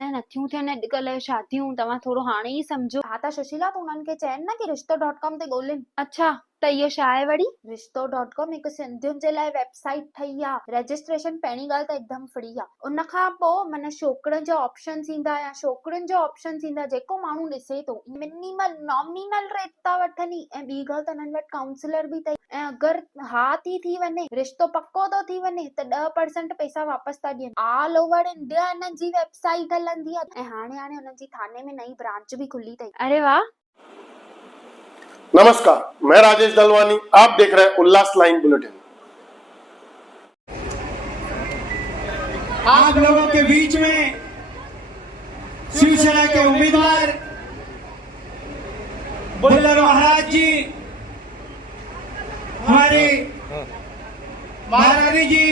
नथियूं थियनि अॼुकल्ह शादियूं तव्हां थोरो हाणे ई सम्झो। हा त सुशीला तूं उन्हनि खे चइनि न कि रिश्तो.com ते ॻोल्हिनि। अच्छा त इहो छा आहे वरी? रिश्तो.com हिकु सिंधियुनि जे लाइ वेबसाइट ठही आहे। रजिस्ट्रेशन पहिरीं ॻाल्हि त एकदमि फ्री आहे। उन खां पोइ माना छोकिरनि जा ऑप्शन्स ईंदा या छोकिरियुनि जा ऑप्शन्स ईंदा, जेको माण्हू ॾिसे थो। मिनिमल नॉमिनल रेट था वठनि। ऐं ॿी ॻाल्हि त हिननि वटि काउंसलर बि अथई। ऐं अगरि हा थी वञे, रिश्तो पको थो थी वञे त 10% पैसा वापसि था ॾियनि। ऑल ओवर इंडिया हिननि जी वेबसाइट हलंदी आहे। ऐं हाणे हुननि जी थाने में नई ब्रांच भी खुली थई। अरे वाह। नमस्कार, मैं राजेश दलवानी, आप देख रहे हैं उल्लास लाइन बुलेटिन। आप लोगों के बीच में शिवसेना के उम्मीदवार बुल्लर महाराज जी, हमारी महारानी जी,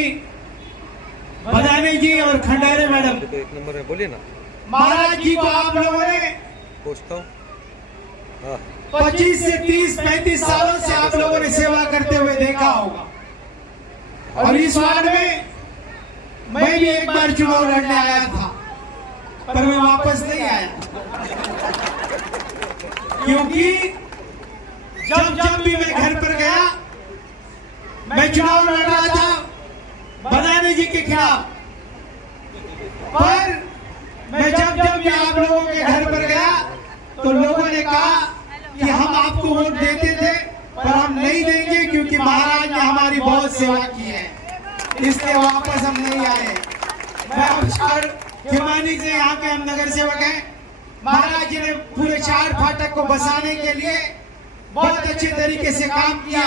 बदानी जी और खंडारे मैडम। तो एक नंबर है, बोलिए ना। महाराज जी को आप लोगों ने पूछता हूँ। हाँ, 25 से 30-35 सालों से आप लोगों ने सेवा करते हुए देखा होगा। और इस वार्ड में मैं भी एक बार चुनाव लड़ने आया था, पर मैं वापस नहीं आया, क्योंकि जब भी मैं घर पर गया, मैं चुनाव लड़ रहा था बदानी जी के खिलाफ। पर मैं जब भी आप लोगों के घर पर गया तो लोगों ने कहा कि हम आपको वोट देते थे, पर हम नहीं देंगे क्योंकि महाराज ने हमारी बहुत सेवा की है, इसलिए वापस हम नहीं आए। मैं अक्षर खिमानी से, यहाँ के हम नगर सेवक हैं। महाराज जी ने पूरे 4 फाटक को बसाने के लिए बहुत अच्छे तरीके से काम किया।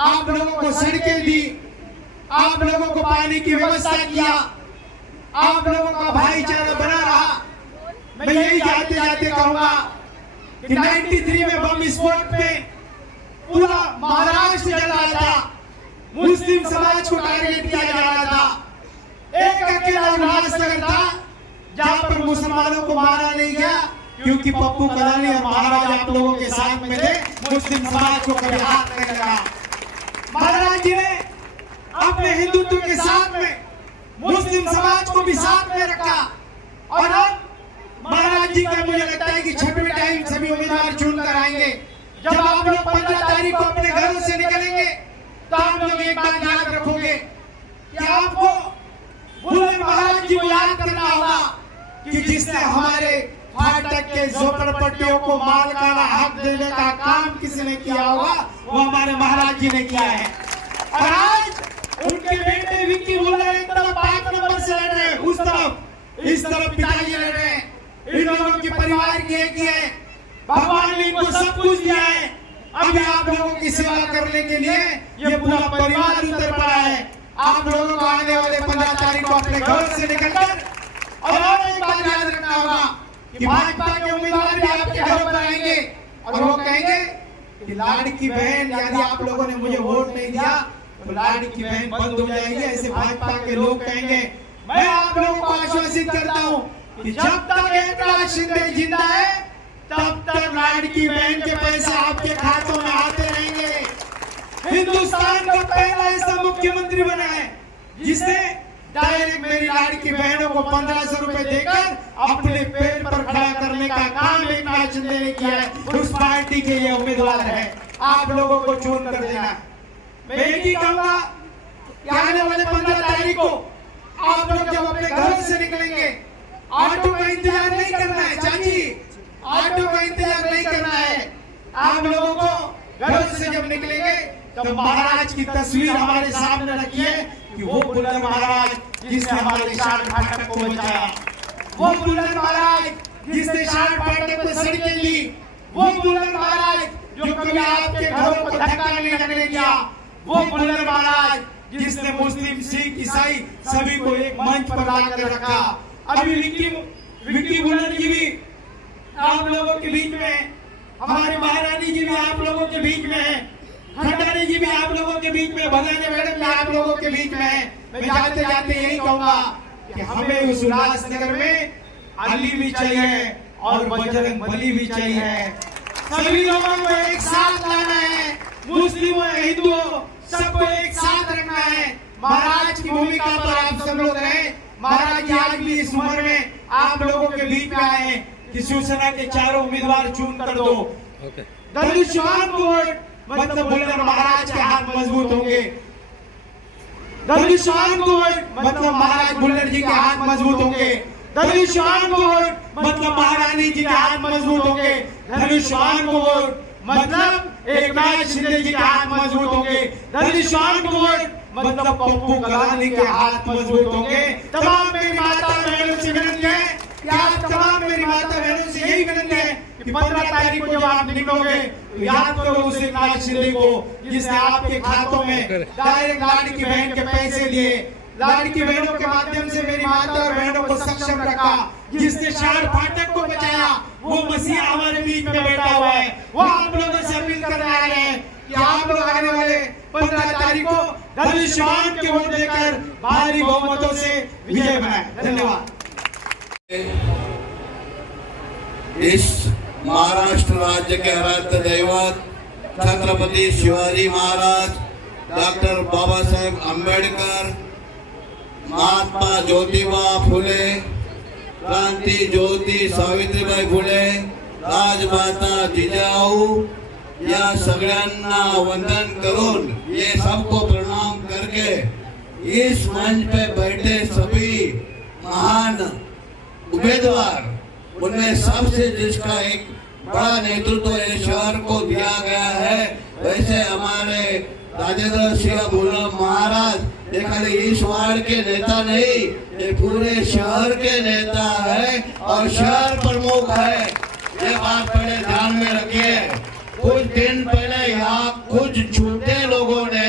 आप लोगों को सड़कें दी, आप लोगों को पानी की व्यवस्था किया, आप लोगों का भाईचारा बना रहा। मैं यही जाते जाते कहूंगा कि 93 में बम विस्फोट में पूरा महाराष्ट्र जल रहा था, मुस्लिम समाज को टारगेट किया जा रहा था। एक अकेला उल्लासनगर था जहां पर मुसलमानों को मारा नहीं गया, क्योंकि पप्पू कलानी और महाराज आप लोगों के साथ में थे। मुस्लिम समाज को कभी हाथ नहीं लगा। महाराज जी ने अपने हिंदुत्व के साथ में मुस्लिम समाज को भी साथ में रखा। और अब महाराज जी का मुझे लगता है कि 6वें टाइम सभी उम्मीदवार चुनकर आएंगे। जब आप लोग 15 तारीख को अपने घरों से निकलेंगे तो आप लोग एक बात याद रखोगे कि आपको बुल्लर महाराज जी को याद करना होगा कि जिसने हमारे फाटक के झोपड़पट्टियों को मालिकाना हक देने का काम किसने किया होगा, वो हमारे महाराज जी ने किया है। और आज उनके बेटे विक्की बुल्लर एक तरफ 5 नंबर से लड़ रहे हैं, उस तरफ इस तरफ पिताजी लड़ रहे हैं। इन लोगों के परिवार की एक है, भगवान ने इनको सब कुछ दिया है। अभी आप लोगों की सेवा करने के लिए ये पूरा परिवार उतर पड़ा है। आप लोगों को आने वाले 15 तारीख को अपने घर से निकलकर और एक बात याद रखना होगा कि भाजपा के उम्मीदवार भी आपके घर पर आएंगे और वो कहेंगे कि लाड़की बहन, यदि आप लोगों ने मुझे वोट नहीं दिया तो लाड़की बहन बंद हो जाएगी, ऐसे भाजपा के लोग कहेंगे। मैं आप लोगों को आश्वासित करता हूँ कि जब तक एकनाथ शिंदे जिंदा है तब तक लाड़की बहन के पैसे आपके खातों में आते रहेंगे। हिंदुस्तान का पहला ऐसा मुख्यमंत्री बना है जिसने डायरेक्ट मेरी लाड़की बहनों को 1500 रुपए देकर अपने पैर पर खड़ा करने का काम एकनाथ शिंदे ने किया है। उस पार्टी के ये उम्मीदवार है, आप लोगों को चुन कर देना। मैं एक ही कहूंगा कि आने वाले 15 तारीख को आप लोग जब अपने घर से निकलेंगे, ऑटो का इंतजार नहीं करना है। चाची, ऑटो का इंतजार नहीं करना है। आप लोगों को घर से जब निकलेंगे तो महाराज की तस्वीर हमारे सामने रखी है कि वो बुल्लर महाराज जिसने हमारे शान फाटक को बचाया, वो बुल्लर महाराज जिसने शान फाटक को सड़कें दी, वो बुल्लर महाराज जो कभी आपके घरों को धक्का नहीं लगने दिया, वो बुल्लर महाराज जिसने मुस्लिम, सिख, ईसाई सभी को एक मंच पर लाकर रखा। अभी विक्की बुल्लर जी भी आप लोगों के बीच में, हमारी महारानी जी भी आप लोगों के बीच में है, खंडारी जी भी आप लोगों के बीच में, बदानी मैडम भी आप लोगों के बीच में है। मैं जाते जाते यही कहूंगा कि हमें उस उल्लासनगर में अली भी चाहिए और बजरंग बली भी चाहिए। सभी लोगों को एक साथ लाना है, मुस्लिमों हिंदुओं सबको एक साथ रखना है। महाराज की भूमिका पर आप सब लोग रहें, महाराज जी आज भी इस उम्र में आप लोगों के बीच में आए हैं कि शिवसेना के चारों उम्मीदवार चुन कर दो। ओके। धनुष्यवान को वोट मतलब बुल्लर महाराज के हाथ मजबूत होंगे। धनुष्यवान को वोट मतलब महाराज बुल्लर जी के हाथ मजबूत होंगे। धनुष्यवान को वोट मतलब महारानी जी के हाथ मजबूत होंगे। धनुष्यवान को वोट मतलब एकनाथ शिंदे जी के हाथ मजबूत होंगे। धनुष्यवान को वोट मतलब पप्पू कलानी के हाथ मजबूत होंगे। तमाम मेरी माता बहनों से विनती है कि आप तमाम मेरी माता बहनों से यही विनती है कि 15 तारीख को जब आप निकलोगे तो याद करो उस एकनाथ शिंदे को जिसने आपके खातों में डायरेक्ट लाड़की बहन के पैसे लिए, लाड़की बहनों के माध्यम से मेरी माता और बहनों को सक्षम रखा, जिसने शहर फाटक को बचाया। वो मसीहा हमारे बीच में बैठा हुआ है। वो आप लोगों से अपील करने आ रहे हैं कि आप लोग आने वाले 15 तारीख को धनुष्यवान के वोट देकर भारी बहुमतों से विजय बनाए। धन्यवाद। इस महाराष्ट्र राज्य के आराध्य दैवत छत्रपति शिवाजी महाराज, डॉक्टर बाबा साहेब अम्बेडकर, महात्मा ज्योतिबा फुले, क्रांती ज्योती सावित्रीबाई फुले, राजमाता जिजाऊ या सगळ्यांना वंदन करून ये सबको प्रणाम करके इस मंच पे बैठे सभी महान उम्मीदवार, उनमें सबसे जिसका एक बड़ा नेतृत्व इस शहर को दिया गया है, वैसे हमारे राजेंद्र सिंह भुल्लर महाराज ये खाली इस वार्ड के नेता नहीं, ये पूरे शहर के नेता है और शहर प्रमुख है। ये बात पहले ध्यान में रखिए। कुछ दिन पहले यहाँ कुछ झूठे लोगों ने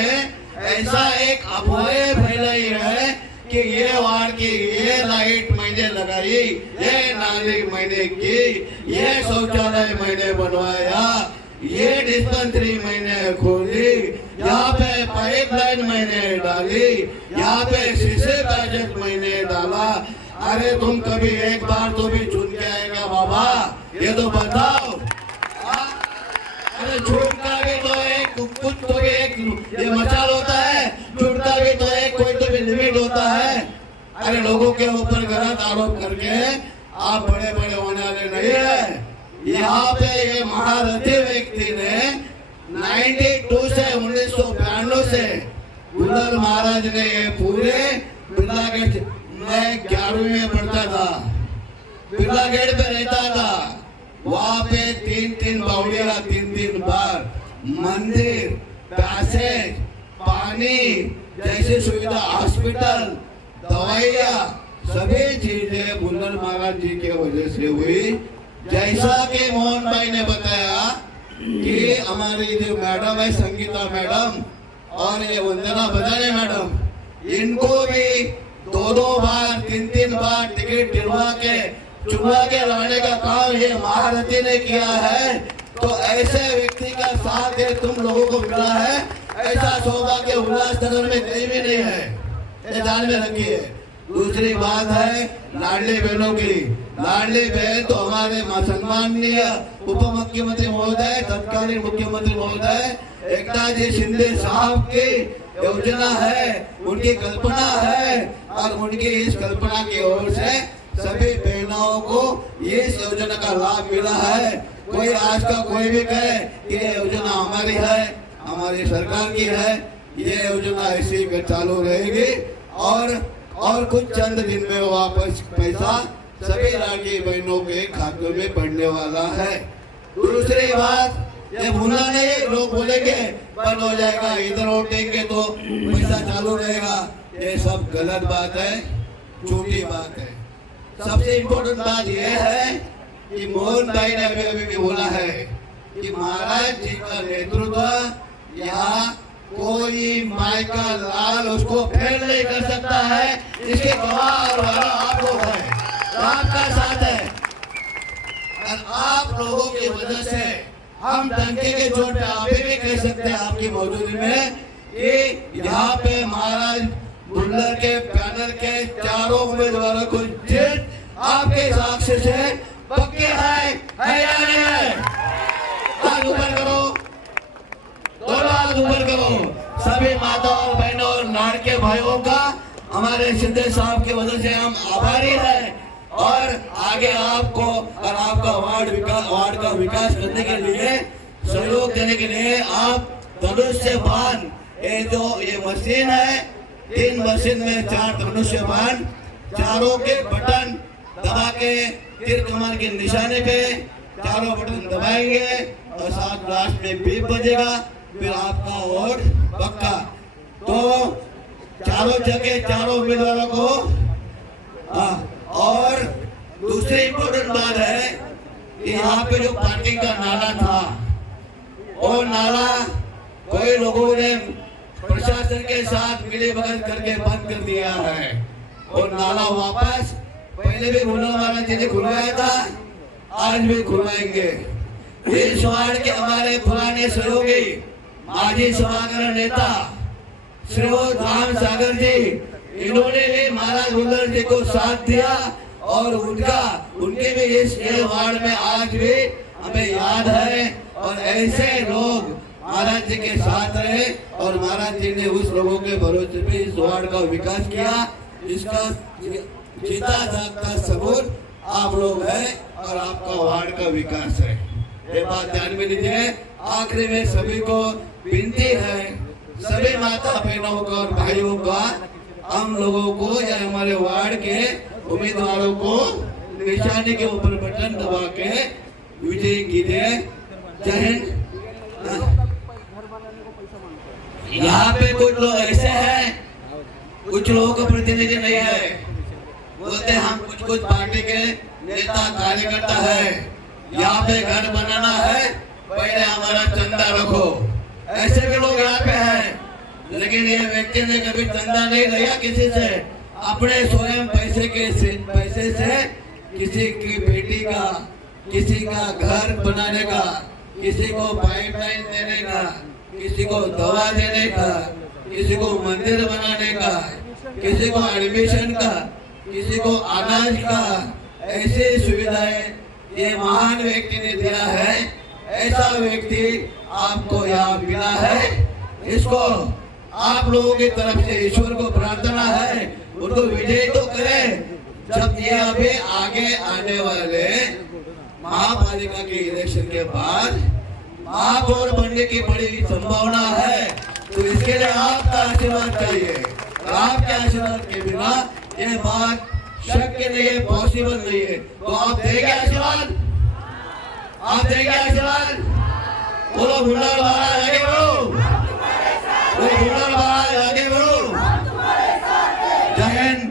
ऐसा एक अफवाह फैलाई है कि ये वार्ड की ये लाइट मैंने लगाई, ये नाली मैंने की, ये शौचालय मैंने बनवाया, ये डिस्पेंसरी मैंने खोली, यहाँ पे पाइपलाइन मैंने डाली, यहाँ पे शीशे प्रोजेक्ट मैंने डाला। अरे तुम कभी एक बार तो भी चुन के आएगा बाबा, ये तो बताओ। अरे झूठ का भी तो एक कुछ तो भी एक ये मचाल होता है, झूठ का भी तो एक कोई तो भी लिमिट होता है। अरे लोगों के ऊपर गलत आरोप करके आप बड़े बड़े होने वाले नहीं है। यहाँ पे ये महारथी व्यक्ति ने 92 से 1992 से भुल्लर महाराज ने ये पूरे बिरला गेट, मैं 11वीं में पढ़ता था, बिरला गेट पे रहता था, वहाँ पे 3-3 बावड़िया 3-3 बार, मंदिर, पैसेज, पानी जैसी सुविधा, हॉस्पिटल, दवाइयाँ, सभी चीजें भुल्लर महाराज जी के वजह से हुई। जैसा कि मोहन भाई ने बताया कि हमारी जो मैडम है संगीता मैडम और ये वंदना बजाने मैडम, इनको भी 2-2 बार 3-3 बार टिकट दिलवा के चुना के लाने का काम ये महारथी ने किया है। तो ऐसे व्यक्ति का साथ ये तुम लोगों को मिला है, ऐसा सौभाग्य उल्लासनगर में कहीं भी नहीं है, ये ध्यान में रखिए। दूसरी बात है लाडली बहनों की। लाडली बहन तो हमारे सम्माननीय उप मुख्यमंत्री महोदय, तत्कालीन मुख्यमंत्री महोदय एकनाथ जी शिंदे साहब की योजना है, उनकी कल्पना है और उनकी इस कल्पना की ओर से सभी बहनों को इस योजना का लाभ मिला है। कोई आज का कोई भी कहे कि ये योजना हमारी है, हमारी सरकार की है, ये योजना ऐसी चालू रहेगी और कुछ चंद दिन में वापस पैसा सभी लाडली बहनों के खातों में पड़ने वाला है। दूसरी बात, ये भूलना नहीं, लोग बोलेंगे बंद हो जाएगा, इधर उठेंगे तो पैसा चालू रहेगा, ये सब गलत बात है, झूठी बात है। सबसे इम्पोर्टेंट बात यह है कि मोहन भाई ने अभी भी बोला है कि महाराज जी का नेतृत्व यहाँ कोई माई का लाल उसको फेल नहीं कर सकता है। इसके गवाह और आप लोग हैं, आपका साथ है और आप लोगों की वजह से हम डंके के चोट पे अभी भी कह सकते हैं आपकी मौजूदगी में कि यहाँ पे महाराज भुल्लर के पैनल के चारों उम्मीदवारों को जीत आपके साक्ष्य से पक्के है या नहीं है? हाथ ऊपर करो, दोनों हाथ ऊपर करो। सभी माता और बहनों और लाड़के भाइयों का हमारे शिंदे साहब की वजह से हम आभारी हैं और आगे आपको और आपका वार्ड का विकास करने के लिए सहयोग देने के लिए आप धनुष्य बाण, ये मशीन है, 3 मशीन में 4 धनुष्य बाण, चारों के बटन दबा के तीर कमान के निशाने पे चारों बटन दबाएंगे और साथ लास्ट में बीप बजेगा, फिर आपका वोट पक्का। तो चारों जगह चारों उम्मीदवारों को और दूसरी इम्पोर्टेंट बात है कि यहाँ पे जो पार्किंग का नाला था, वो नाला कोई लोगों ने प्रशासन के साथ मिलीभगत करके बंद कर दिया है। और नाला वापस पहले भी भुल्लर महाराज जी ने खुलवाया था, आज भी खुलवाएंगे। इस वार्ड के हमारे पुराने सहयोगी माजी सभागार नेता श्री राम सागर जी, इन्होंने भी महाराज भुल्लर जी को साथ दिया और उनके भी इस वार्ड में आज भी हमें याद है। और ऐसे लोग महाराज जी के साथ रहे और महाराज जी ने उस लोगों के भरोसे पे इस वार्ड का विकास किया। इसका जीता जागता सबूत आप लोग हैं और आपका वार्ड का विकास है, ये बात ध्यान में लीजिए। आखिरी में सभी को विनती है, सभी माता बहनों को और भाइयों का, हम लोगों को या हमारे वार्ड के उम्मीदवारों को निशाने के ऊपर बटन दबा के विजयी कीजिए। जय हिंद। यहाँ पे कुछ लोग ऐसे हैं, कुछ लोगों का प्रतिनिधि नहीं है, बोलते हम कुछ पार्टी के नेता कार्यकर्ता है, यहाँ पे घर बनाना है, पहले हमारा चंदा रखो, ऐसे भी लोग यहाँ पे हैं। लेकिन ये व्यक्ति ने कभी चंदा नहीं लिया किसी से, अपने स्वयं पैसे से किसी की बेटी का, किसी का घर बनाने का, किसी को पाइपलाइन देने का, किसी को दवा देने का, किसी को मंदिर बनाने का, किसी को एडमिशन का, किसी को अनाज का, ऐसी सुविधाएं ये महान व्यक्ति ने दिया है। ऐसा व्यक्ति आपको यहाँ मिला है, इसको आप लोगों की तरफ से ईश्वर को प्रार्थना है उनको विजय तो करें। जब ये अभी आगे आने वाले महापालिका के इलेक्शन के बाद महापौर बनने की बड़ी संभावना है, तो इसके लिए आपका आशीर्वाद चाहिए। आपके आशीर्वाद के बिना ये बात शक्य नहीं है, पॉसिबल नहीं है। तो आप देंगे आशीर्वाद, आप देंगे आशीर्वाद। बोलो भुल्लर महाराज आगे बढ़ो, बोलो भुल्लर महाराज आगे बढ़ो। जय हिंद।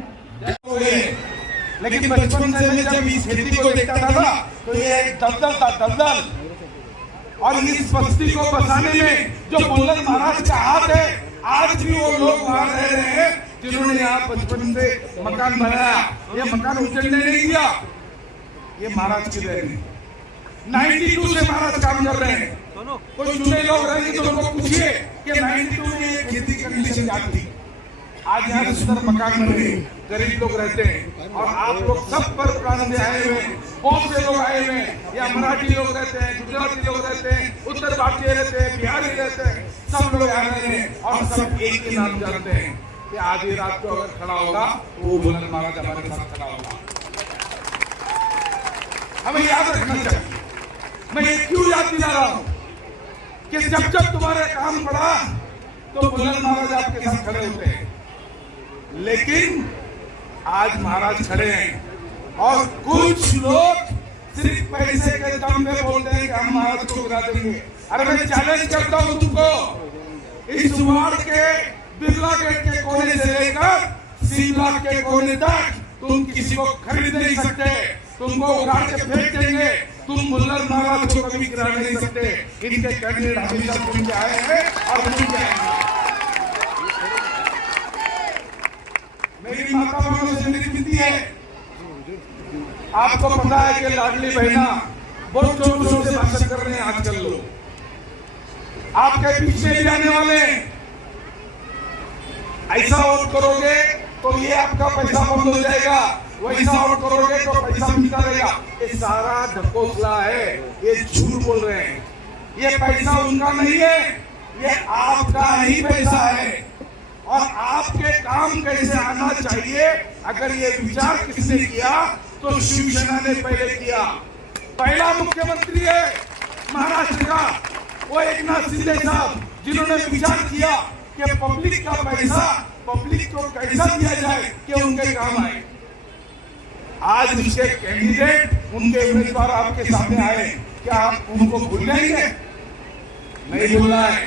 लेकिन बचपन से मैं जब इस खेती को देखता था ना, तो ये एक दलदल था, दलदल। और इस बस्ती को बसाने में जो भुल्लर महाराज का हाथ है, आज भी वो लोग वहां रह रहे हैं जिन्होंने यहाँ बचपन से मकान बनाया। ये मकान उजड़ने नहीं दिया, ये महाराज की देन है। 92 से महाराज काम कर रहे हैं। कोई चुने लोग रहेंगे तो उनको पूछिए कि 92 में ये खेती की कंडीशन क्या थी। आज यहाँ सुंदर मकान बने, गरीब लोग रहते हैं। और आप लोग सब पर प्रांत से आए हुए हैं, बहुत से लोग आए हुए हैं। या मराठी लोग रहते हैं, गुजराती लोग रहते हैं, उत्तर भारतीय रहते हैं, बिहारी रहते हैं, सब लोग आ रहे हैं और सब एक ही नाम जानते हैं कि आधी रात को अगर खड़ा होगा तो वो भुल्लर महाराज हमारे साथ खड़ा होगा। हमें याद रखना चाहिए। मैं ये क्यों याद दिला रहा हूँ कि जब जब तुम्हारे काम पड़ा तो भुल्लर महाराज आपके साथ खड़े होते हैं। लेकिन आज महाराज खड़े हैं और कुछ लोग सिर्फ पैसे के दम पे बोलते हैं कि हम महाराज को गिरा देंगे। अरे मैं चैलेंज करता हूं तुमको, इस वार्ड के बिरला गेट के कोने से लेकर सीमा के कोने तक तुम किसी को खरीद नहीं सकते, तुमको उखाड़ के फेंक देंगे। तुम भुल्लर महाराज को कभी गिरा नहीं सकते। इनके कैंडिडेट हमेशा चुन के आए हैं और चुन के आएंगे। मेरी माता बहनों से मेरी विनती है, आपको पता है कि लाडली बहना बहुत जोर शोर से भाषण कर रहे हैं आजकल लोग, आपके पीछे भी आने वाले हैं। ऐसा वोट करोगे तो ये आपका पैसा बंद हो जाएगा, वैसा वोट करोगे तो पैसा मिलता रहेगा। ये सारा ढकोसला है, ये झूठ बोल रहे हैं। ये पैसा उनका नहीं है, ये आपका ही पैसा है। और आपके काम कैसे आना चाहिए, अगर ये विचार किसने किया तो शिवसेना ने पहले किया। पहला मुख्यमंत्री है महाराष्ट्र का वो एकनाथ शिंदे साहब, जिन्होंने विचार किया कि पब्लिक का पैसा पब्लिक को कैसा दिया जाए कि उनके काम आए। आज उसके कैंडिडेट, उनके उम्मीदवार आपके सामने आए, क्या आप उनको भूल जाएंगे? नहीं भूलना है।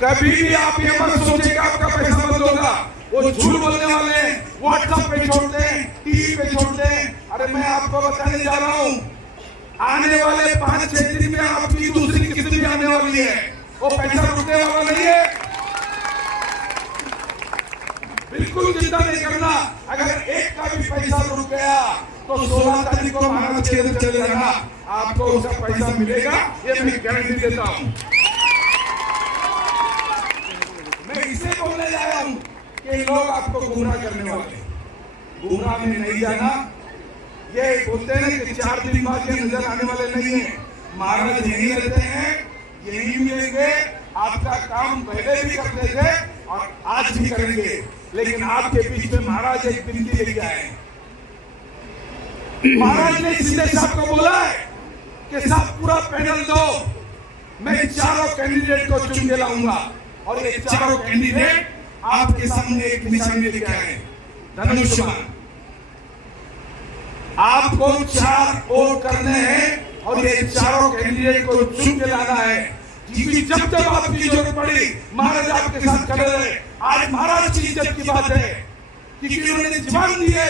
कभी भी आप ये मत सोचिए कि आपका पैसा बंद होगा। वो झूठ बोलने वाले व्हाट्सएप पे छोड़ते हैं, टीवी पे छोड़ते हैं। अरे मैं आपको बताने जा रहा हूँ, आने वाले 5-6 दिन में आपकी दूसरी किस्त भी आने वाली है। वो पैसा रुकने वाला नहीं है, बिल्कुल चिंता नहीं करना। अगर एक का भी पैसा रुक गया तो 16 तारीख को महाराज के अंदर चले जाना, आपको उसका पैसा मिलेगा, ये मैं गारंटी देता हूँ। मैं इसे बोलने जा रहा हूँ कि लोग आपको गुमराह करने वाले, गुमराह में नहीं जाना। ये बोलते हैं कि 4 दिन बाद ये नजर आने वाले नहीं है। महाराज यही रहते हैं, यही मिलेंगे। आपका काम पहले भी करते थे और आज भी करेंगे, लेकिन आपके बीच में महाराज एक विनती लेके आए। महाराज ने शिंदे साहब को बोला है कि साहब पूरा पैनल दो, मैं चारों कैंडिडेट को चुन के लाऊंगा। और ये चारों कैंडिडेट आपके सामने एक निशानी लेके आए, धनुष्मान। आपको 4 वोट करने हैं और ये चारों कैंडिडेट को चुन के लाना है। क्योंकि जब जब आपकी जरूरत पड़ी महाराज आपके साथ खड़े रहे। आज महाराज की इज्जत की बात है, क्योंकि उन्होंने जवाब दी है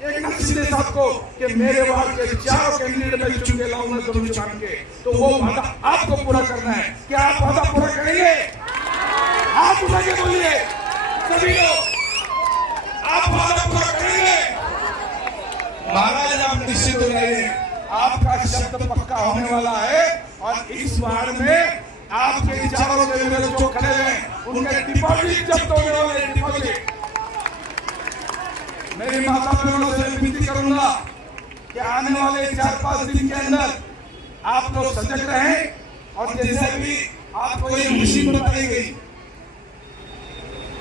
एकनाथ शिंदे साहब को कि मेरे वार्ड के चारों कैंडिडेट मैं चुन के लाऊंगा धनुष्मान के। तो वो वादा आपको पूरा करना है। क्या आप वादा पूरा करेंगे? हाथ उठा के बोलिए सभी लोग, आप वादा पूरा करेंगे? महाराज आप निश्चित हो रहे, आपका शब्द पक्का होने वाला है। और इस बार में आपके चारों कैंडिडेट जो खड़े हैं उनके डिपॉजिट जब्त होने वाले। डिपॉजिट मेरी माता बहनों से विनती करूंगा कि आने वाले 4-5 दिन के अंदर आप लोग सजग रहें। और जैसे भी आपको ये मशीन बताई गई,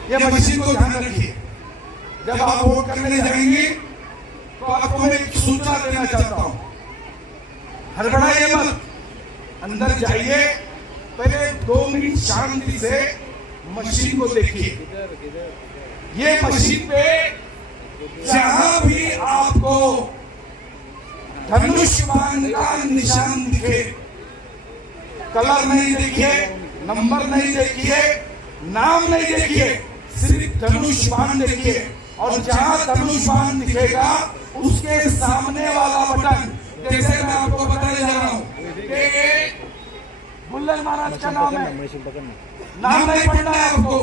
ये मशीन को ध्यान रखिए। जब आप वोट करने जाएंगे तो आपको मैं एक सूचना देना चाहता हूं, हड़बड़ाइए मत, अंदर जाइए, पहले 2 मिनट शांति से मशीन को देखिए। ये मशीन पे जहां भी आपको धनुष्मान का निशान दिखे, कलर नहीं देखिए, नंबर नहीं देखिए, नाम नहीं देखिए, सिर्फ धनुष्मान देखिए। और जहां धनुष्मान दिखेगा उसके सामने वाला बटन, जैसे मैं आपको बताने जा रहा हूं, बुल्लन महाराज का नाम है, नाम नहीं पढ़ना है आपको।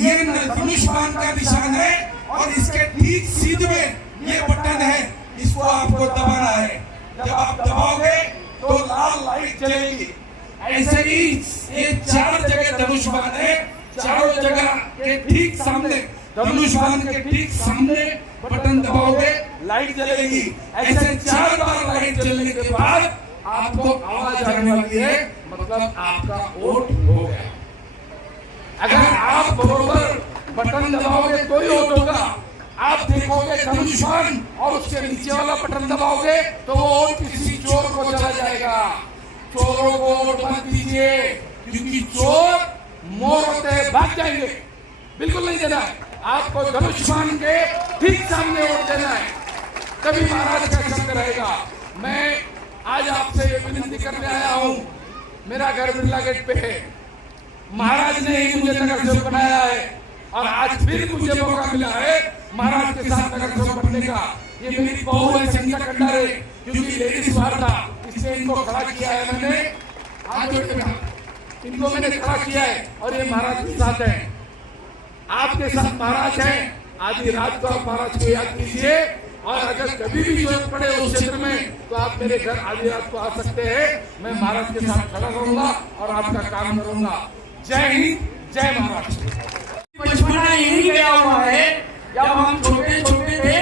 ये धनुष्मान का निशान है और इसके ठीक सीधे में ये बटन है, इसको आपको दबाना है। जब आप दबाओगे तो लाल लाइट जलेगी। ऐसे ही ये 4 जगह धनुष्मान है, चारों जगह के ठीक सामने, धनुष्मान के ठीक सामने बटन दबाओगे लाइट जलेगी। ऐसे 4 बार लाइट जलने के बाद आपको आवाज आने वाली है, मतलब आपका वोट हो गया। अगर आप बरोबर बटन दबाओगे तो ही वोट होगा। आप देखोगे धनुष्मान और उसके नीचे वाला बटन दबाओगे तो वो वोट किसी चोर को चला जाएगा। चोरों को वोट मत दीजिए, क्योंकि चोर मोर होते हैं, भाग जाएंगे। बिल्कुल नहीं देना है, आपको धनुष्मान के ठीक सामने वोट देना है, तभी महाराज का शब्द रहेगा। मैं आज आपसे ये विनती करने आया हूँ, मेरा घर बिरला गेट पे है, महाराज ने ही मुझे नगर सेवक बनाया है और आज फिर मुझे मौका मिला है महाराज के साथ नगर सेवक बनने का। ये मेरी बहू है संगीता कंडारे, क्योंकि लेडीज बार था इसलिए इनको खड़ा किया है मैंने। हाथ जोड़ के इनको मैंने खड़ा किया है और ये महाराज के साथ है, आपके साथ महाराज है। आधी रात को आप महाराज को याद कीजिए और अगर कभी भी जरूरत पड़े उस क्षेत्र में तो आप मेरे घर आधी रात को आ सकते हैं। मैं महाराज के साथ खड़ा रहूंगा और आपका काम करूंगा। जय हिंद, जय महाराष्ट्र। बचपना यही गया हुआ है, जब हम छोटे छोटे थे,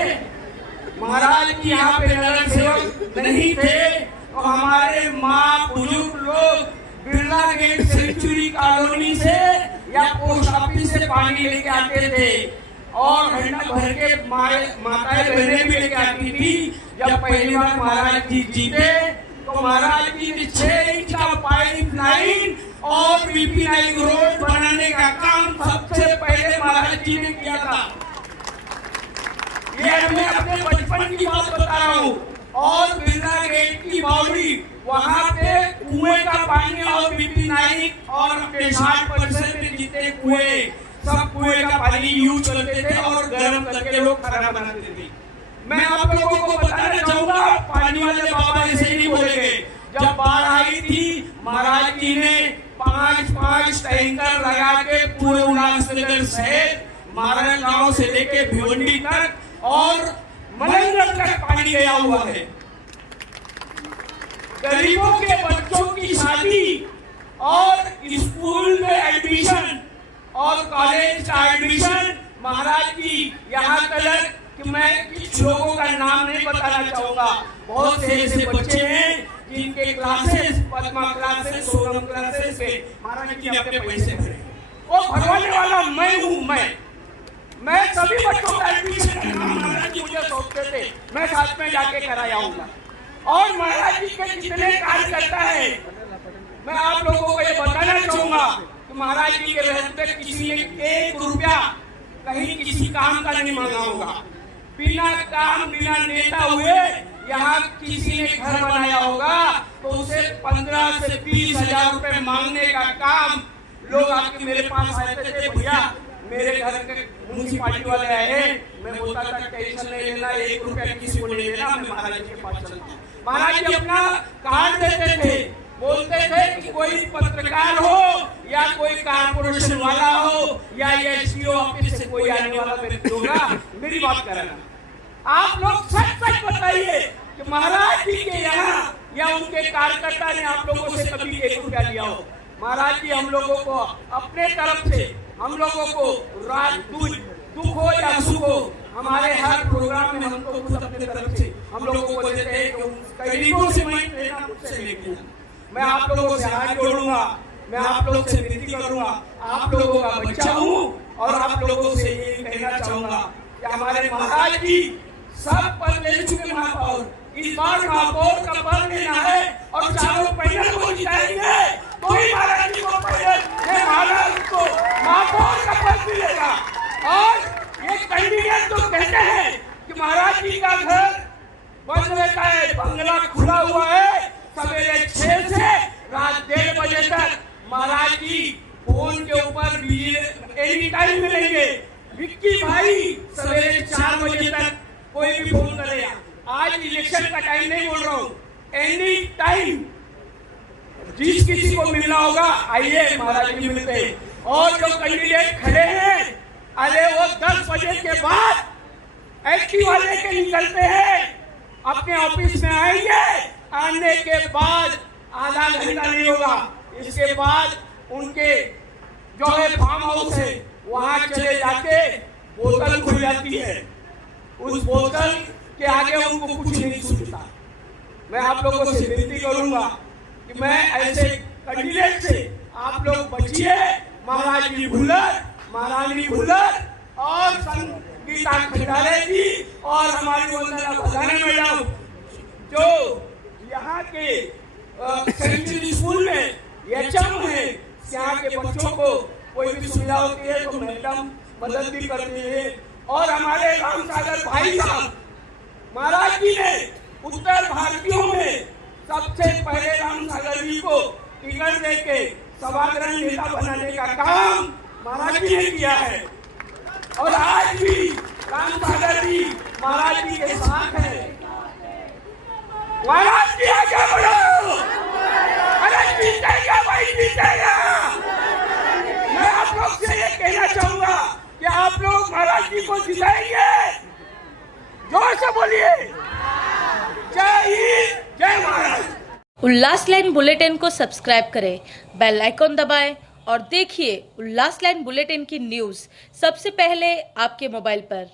महाराज की यहाँ पे नगर सेवक नहीं थे तो हमारे माँ बुजुर्ग लोग बिरला गेट सेंचुरी कॉलोनी से या पोस्ट ऑफिस से पानी लेके आते थे और हंडा भर के माताएं बहनें भी लेके आती थी। जब पहली बार महाराज जी जीते तो महाराज जी ने 6 इंच का पाइप लाइन और बीपी नाइक रोड बनाने का काम सबसे पहले महाराज जी ने किया था। ये मैं अपने बचपन की बात बता रहा हूँ। और बिरला गेट की बावड़ी, वहाँ पे कुएं का पानी और बीपी नाइक और अपने 60% में जितने कुएं, सब कुएं का पानी यूज करते थे और गर्म करके लोग खाना बनाते थे। मैं आप लोगों को बताना चाहूंगा, पानी वाले बाबा ऐसे नहीं बोलेंगे। जब बाढ़ आई थी, महाराज जी ने 5-5 टैंकर लगा के पूरे उल्लासनगर शहर, मारन गांव से लेके भिवंडी तक और मलंगड़ तक पानी गया हुआ है। गरीबों के बच्चों की शादी और स्कूल में एडमिशन और कॉलेज का एडमिशन, महाराज जी यहाँ तक कि मैं कुछ लोगों का नाम नहीं बताना चाहूंगा, बहुत से ऐसे बच्चे हैं जिनके classes, Padma classes, Sonam classes से महाराज जी ने अपने पैसे भरे। वो भरवाने वाला मैं हूँ। मैं सभी बच्चों का एडमिशन महाराज जी मुझे सौंपते थे, मैं साथ में जाके कराया हूँ। और महाराज जी के जितने कार्यकर्ता है, मैं आप लोगों को ये बताना चाहूंगा कि महाराज जी के रहते किसी ने 1 रुपया कहीं किसी काम का नहीं मांगा होगा। बिना काम, बिना नेता हुए यहाँ किसी ने घर बनाया होगा तो उसे 15 से 20 हजार रुपए मांगने का काम लोग आके मेरे पास आते थे, भैया मेरे घर के म्यूनिसिपालिटी वाले आए, मैं बोलता था टेंशन नहीं लेना, 1 रुपया किसी को नहीं देना, मैं महाराज जी के पास चलता हूँ। महाराज जी अपना कार्ड देते थे, बोलते थे कि कोई पत्रकार हो या कोई कारपोरेशन वाला हो या एसडीओ ऑफिस से कोई आने वाला व्यक्ति होगा, मेरी बात करना। आप लोग सच बताइए कि महाराज जी के यहाँ या उनके कार्यकर्ता ने आप लोगों से कभी 1 रुपया लिया हो? महाराज जी हम लोगों को अपने तरफ से, हम लोगों को रात दुख हो या सुख हो, हमारे हर प्रोग्राम में हमको खुद अपने तरफ से हम लोगों को देते हैं। गरीबों से मैं लेना, मुझसे लेके मैं आप लोगों से हाथ जोड़ूंगा, मैं आप लोगों से विनती करूंगा, आप लोगों का बच्चा हूँ और आप लोगों से ये कहना चाहूंगा कि हमारे महाराज जी सब पद ले चुके महापौर, इस बार महापौर का पद लेना है और चारों पैनल को जिताएंगे तो ही महाराज जी को महाराज को महापौर का पद मिलेगा। और ये कैंडिडेट तो कहते हैं कि महाराज जी का घर बंद रहता है, बंगला खुला हुआ है, सवेरे 6 से रात 1:30 बजे तक महाराज जी फोन के ऊपर एनी टाइम मिलेंगे। विक्की भाई सवेरे 4 बजे तक कोई भी फोन करेगा, आज इलेक्शन का टाइम नहीं बोल रहा हूँ, एनी टाइम जिस किसी को मिलना होगा आइए महाराज जी मिलते हैं। और जो कैंडिडेट खड़े हैं, अरे वो 10 बजे के बाद एक्टिवा लेके निकलते हैं, अपने ऑफिस में आएंगे, आने के बाद आधा घंटा नहीं होगा, इसके बाद उनके जो है फार्म हाउस है वहां चले जाके बोतल खुल जाती है, उस बोतल के आगे उनको कुछ नहीं सुनता। मैं आप लोगों से विनती करूंगा कि मैं ऐसे कैंडिडेट से आप लोग बचिए। महाराज जी भुल्लर, महारानी भुल्लर और संगीता खंडारे जी और हमारी वंदना प्रधान मैडम जो यहाँ के सेकेंडरी स्कूल में एचएम है, यहाँ के बच्चों को कोई भी सुविधा होती है तो मैडम मदद भी करती है। और हमारे रामसागर भाई साहब, महाराज जी ने उत्तर भारतीयों में सबसे पहले रामसागर जी को टिकट देके सभागृह नेता बनाने का काम महाराज जी ने किया है। और आज भी रामसागर जी महाराज जी के साथ है। महाराज जी आगे बढ़ो, अरे जीतेगा भाई, जीतेगा। मैं आप लोग से ये कहना चाहूंगा कि आप लोग महाराज जी को जिताएंगे, जोर से बोलिए जय हिंद, जय महाराज। उल्लास लाइन बुलेटिन को सब्सक्राइब करें, बेल आइकॉन दबाएं और देखिए उल्लास लाइन बुलेटिन की न्यूज़ सबसे पहले आपके मोबाइल पर।